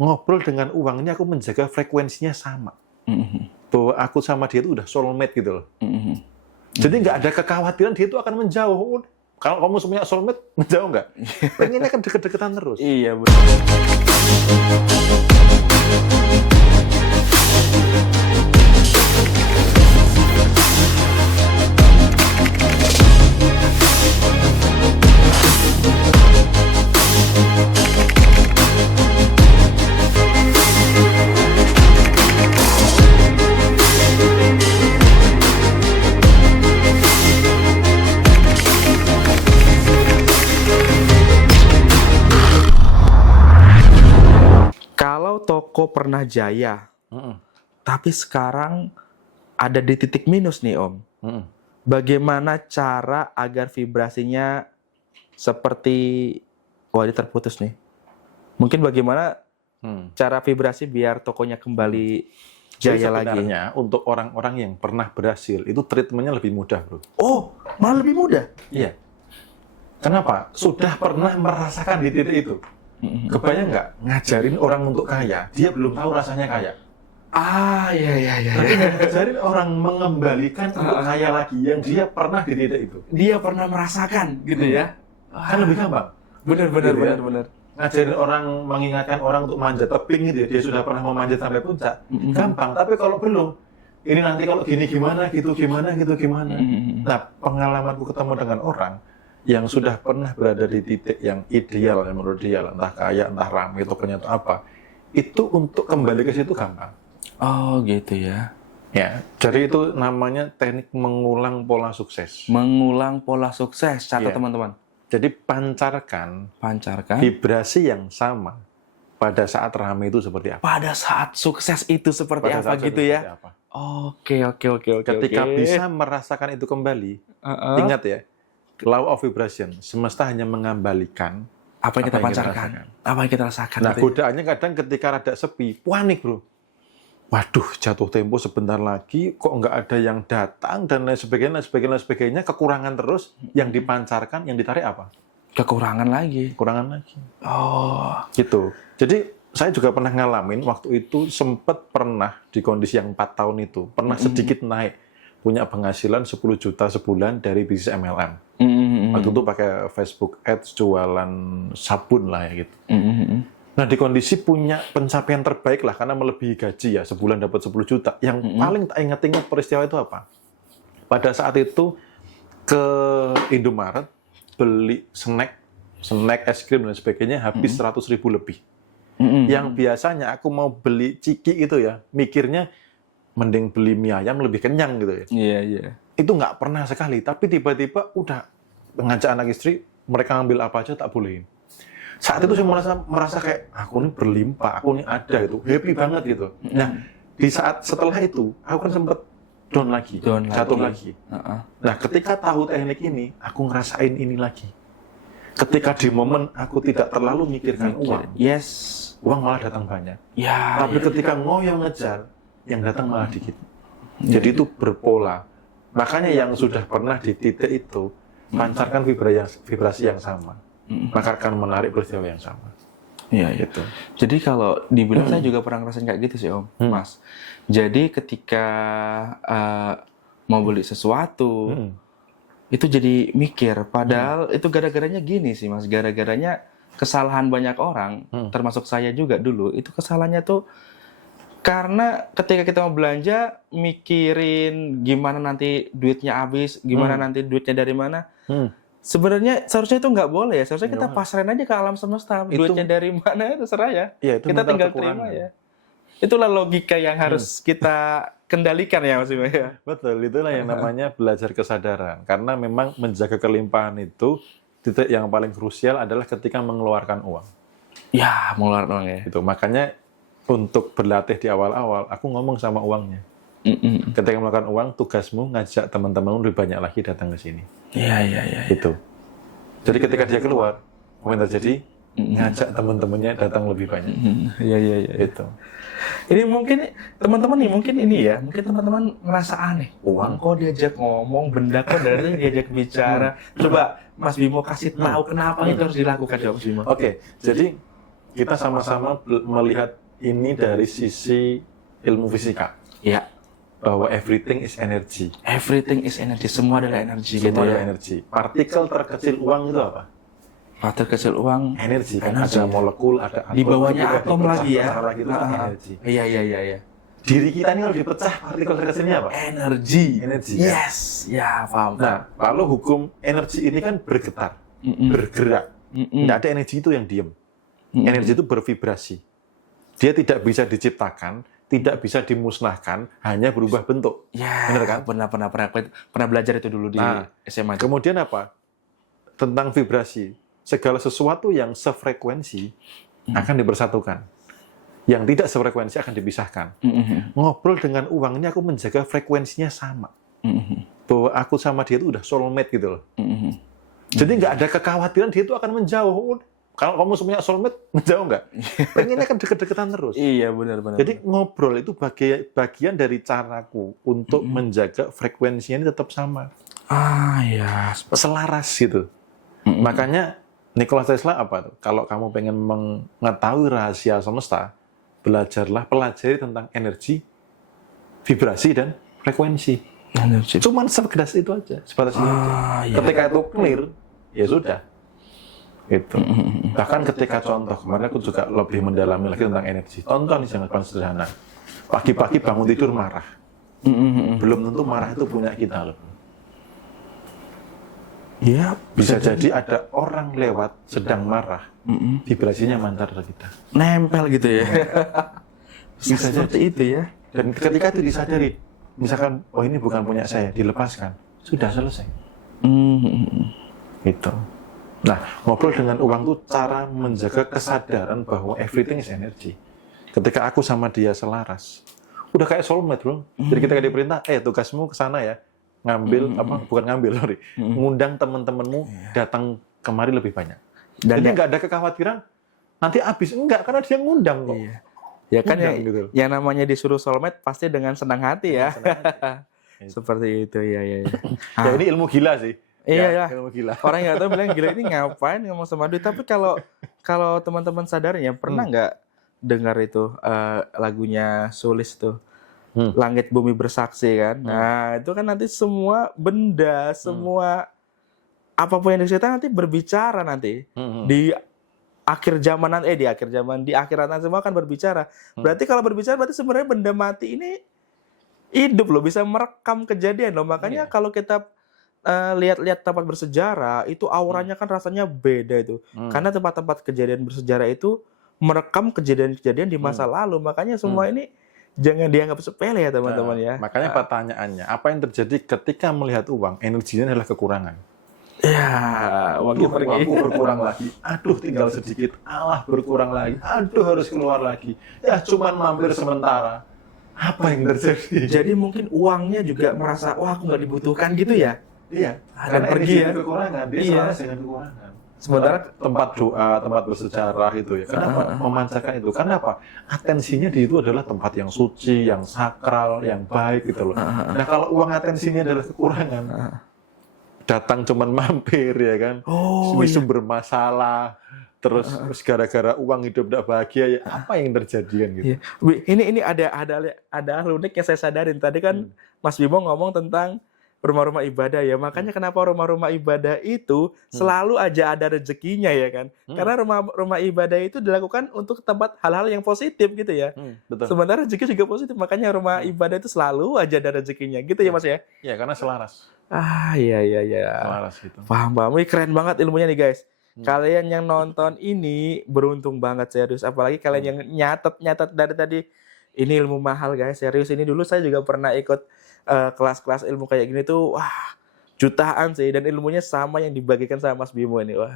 Ngobrol dengan uang ini aku menjaga frekuensinya sama. Bahwa aku sama dia itu udah soulmate gitu loh. Jadi nggak ada kekhawatiran dia itu akan menjauh. Kalau kamu punya soulmate, menjauh nggak? Pengennya kan deket-deketan terus. Iya, betul. Kalau toko pernah jaya, tapi sekarang ada di titik minus nih Om. Bagaimana cara agar vibrasinya seperti, wah ini terputus nih. Mungkin bagaimana cara vibrasi biar tokonya kembali Jadi jaya lagi? sebenarnya untuk orang-orang yang pernah berhasil, itu treatmentnya lebih mudah, bro. Oh, malah lebih mudah? Iya. Kenapa? Sudah pernah merasakan di titik itu. Kebayang nggak ngajarin orang untuk kaya, dia belum tahu rasanya kaya. Ah, iya. Tapi ngajarin orang mengembalikan untuk kaya lagi yang dia pernah di titik itu. Dia pernah merasakan gitu ya? Kan lebih gampang. Benar. Ngajarin orang, mengingatkan orang untuk manjat tebing itu, dia sudah pernah memanjat sampai puncak, gampang. Tapi kalau belum, ini nanti kalau gini gimana, gitu gimana. Nah, pengalamanku ketemu dengan orang yang sudah pernah berada di titik yang ideal, yang menurut dia, entah kaya, entah ramai, tokonya itu apa, itu untuk kembali ke situ gampang. Oh, gitu ya. Ya, jadi itu namanya teknik mengulang pola sukses. Mengulang pola sukses, catat Iya. teman-teman. Jadi pancarkan Pancarkan. vibrasi yang sama pada saat ramai itu seperti apa. Pada saat sukses itu seperti Pada apa saat gitu seperti ya? apa. Oke. Ketika bisa merasakan itu kembali, ingat ya, law of vibration, semesta hanya mengembalikan apa yang kita apa yang kita pancarkan, rasakan. apa yang kita rasakan. Nah, gitu ya? godaannya kadang ketika rada sepi, panik bro. Waduh, jatuh tempo sebentar lagi, kok nggak ada yang datang, dan lain sebagainya, kekurangan terus, yang dipancarkan, yang ditarik apa? Kekurangan lagi. Kekurangan lagi. Oh, Gitu. Jadi, saya juga pernah ngalamin, waktu itu sempat pernah di kondisi yang 4 tahun itu, pernah sedikit naik, punya penghasilan 10 juta sebulan dari bisnis MLM. Waktu itu pakai Facebook Ads, jualan sabun lah ya gitu. Nah, di kondisi punya pencapaian terbaik lah, karena melebihi gaji ya, sebulan dapat 10 juta. Yang paling tak ingat-ingat peristiwa itu apa? Pada saat itu ke Indomaret, beli snack es krim dan sebagainya, habis 100.000 lebih. Yang biasanya aku mau beli ciki itu ya, mikirnya mending beli mie ayam lebih kenyang gitu ya. iya. Itu nggak pernah sekali, tapi tiba-tiba udah ngajak anak istri, mereka ngambil apa aja tak bolehin. Saat itu saya merasa kayak, aku ini berlimpah, aku ini ada gitu, happy banget gitu. Nah, di saat setelah itu, aku kan sempat down lagi, jatuh lagi. Nah, ketika tahu teknik ini, aku ngerasain ini lagi. Ketika di momen aku tidak terlalu mikirkan uang, Yes. uang malah datang banyak. Ya. Tapi ketika ngoyo ngejar, yang datang malah dikit. Jadi itu berpola. Makanya yang sudah pernah di titik itu, pancarkan vibrasi yang sama. Maka akan menarik peristiwa yang sama. Iya. Gitu. Jadi kalau dibilang saya juga pernah ngerasain kayak gitu sih Om, Mas. Jadi ketika mau beli sesuatu, itu jadi mikir. Padahal itu gara-garanya gini sih Mas. Gara-garanya kesalahan banyak orang, termasuk saya juga dulu. Itu kesalahannya tuh karena ketika kita mau belanja, mikirin gimana nanti duitnya habis, gimana nanti duitnya dari mana. Sebenarnya seharusnya itu nggak boleh ya. Seharusnya kita pasrahin aja ke alam semesta. Duitnya dari mana itu terserah ya. Itu Kita tinggal terima ya. Itulah logika yang harus kita kendalikan ya Mas Bima ya. Betul, itulah yang namanya belajar kesadaran. Karena memang menjaga kelimpahan itu, titik yang paling krusial adalah ketika mengeluarkan uang. Ya, mengeluarkan uang ya. Itu makanya untuk berlatih di awal-awal, aku ngomong sama uangnya. Ketika melakukan uang, tugasmu ngajak teman-teman lebih banyak lagi datang ke sini. Iya. Itu. Jadi ketika dia keluar, apa yang terjadi? Ngajak teman-temannya datang lebih banyak. Iya. Itu. Ini mungkin teman-teman nih, mungkin teman-teman ngerasa aneh. Uang kok diajak ngomong, benda kok dari diajak bicara. Coba Mas Bimo kasih tahu kenapa itu harus dilakukan, coba Mas Bimo. Oke, jadi kita sama-sama melihat ini dari sisi ilmu fisika. Ya. Bahwa everything is energy. Everything is energy. Semua adalah energi. Semua gitu adalah ya. energi. Partikel terkecil uang itu apa? Partikel kecil uang. Energi. Kan Energi. ada molekul, ada atom. Di bawahnya atom lagi ya. Lagi itu kan energi. Iya. Diri kita ini kalau dipecah partikel terkecilnya apa? Energi. Energi. Yes. Ya, paham. Nah, lalu hukum energi ini kan bergetar, bergerak. Tidak ada energi itu yang diam. Energi itu bervibrasi. Dia tidak bisa diciptakan, tidak bisa dimusnahkan, hanya berubah bentuk. Ya, benar kan? Pernah belajar itu dulu di SMA. Kemudian apa? Tentang vibrasi. Segala sesuatu yang sefrekuensi akan dipersatukan. Yang tidak sefrekuensi akan dipisahkan. Ngobrol dengan uang ini aku menjaga frekuensinya sama. Bahwa aku sama dia itu udah soulmate gitu loh. Jadi nggak ada kekhawatiran dia itu akan menjauh. Kalau kamu punya soulmate, menjauh nggak? Pengennya kan deket-deketan terus. Iya, benar. Jadi ngobrol itu bagian dari caraku untuk menjaga frekuensinya ini tetap sama. Ya. Selaras gitu. Makanya Nikola Tesla apa tuh? Kalau kamu pengen mengetahui rahasia semesta, pelajari tentang energi, vibrasi, dan frekuensi. Energi. Cuman sebatas itu aja. Sebatas itu aja. Iya. Ketika itu clear, ya sudah. Itu. Bahkan ketika contoh, kemarin aku juga lebih mendalami lagi tentang energi. Contoh nih sangat sederhana. Pagi-pagi bangun tidur marah. Belum tentu marah itu punya kita loh. Iya. Bisa jadi ada orang lewat sedang marah, vibrasinya mancar ke kita. Nempel gitu ya. Bisa seperti jadi. itu ya. Dan ketika itu disadari, misalkan, oh ini bukan punya saya, dilepaskan, sudah selesai. Gitu. Nah, ngobrol dengan uang itu cara menjaga kesadaran bahwa everything is energy. Ketika aku sama dia selaras, udah kayak soulmate bro. Jadi ketika diperintah, tugasmu ke sana ya, ngundang teman-temanmu datang kemari lebih banyak. Dan jadi nggak ada kekhawatiran nanti habis, enggak, karena dia ngundang kok. Iya. Ya kan gitu. yang namanya disuruh soulmate pasti dengan senang hati ya. Seperti itu ya. Ya ini ilmu gila sih. Iya. Ilmu gila. Orang nggak tahu bilang gila ini ngapain ngomong sama duit. Tapi kalau teman-teman sadar ya, pernah nggak dengar itu lagunya Sulis tuh, Langit Bumi Bersaksi kan. Nah itu kan nanti semua benda, semua apapun yang diceritakan nanti berbicara nanti di akhir zaman nanti, di akhirat nanti semua akan berbicara. Berarti kalau berbicara berarti sebenarnya benda mati ini hidup loh, bisa merekam kejadian loh. Makanya kalau kita lihat-lihat tempat bersejarah itu auranya kan rasanya beda itu. Karena tempat-tempat kejadian bersejarah itu merekam kejadian-kejadian di masa lalu. Makanya semua ini jangan dianggap sepele ya teman-teman ya. Makanya pertanyaannya, apa yang terjadi ketika melihat uang? Energinya adalah kekurangan. Ya, uangku berkurang lagi. Aduh, tinggal sedikit. Allah, berkurang lagi. Aduh, harus keluar lagi. Ya, cuman mampir sementara. Apa yang terjadi? Jadi mungkin uangnya juga merasa, wah aku nggak dibutuhkan gitu ya? Iya. Dan pergi ya. Kekurangan. Dia selaras dengan kekurangan. Sementara tempat doa, tempat bersejarah itu ya. Kenapa memancarkan itu? Karena apa? Atensinya di itu adalah tempat yang suci, yang sakral, yang baik gitu loh. Nah, kalau uang atensinya adalah kekurangan, datang cuman mampir ya kan, sumber masalah, terus gara-gara uang hidup tidak bahagia ya, apa yang terjadi kan gitu. Ini ada hal unik yang saya sadarin tadi kan Mas Bimo ngomong tentang rumah-rumah ibadah ya, makanya kenapa rumah-rumah ibadah itu selalu aja ada rezekinya ya kan, karena rumah ibadah itu dilakukan untuk tempat hal-hal yang positif gitu ya. Betul. Sementara rezeki juga positif, makanya rumah ibadah itu selalu aja ada rezekinya gitu ya Mas ya. Iya, karena selaras. Iya. Selaras gitu. Paham. Ini keren banget ilmunya nih guys. Kalian yang nonton ini beruntung banget serius, apalagi kalian yang nyatet dari tadi. Ini ilmu mahal guys, serius. Ini dulu saya juga pernah ikut kelas-kelas ilmu kayak gini tuh, wah jutaan sih, dan ilmunya sama yang dibagikan sama Mas Bimo ini, wah.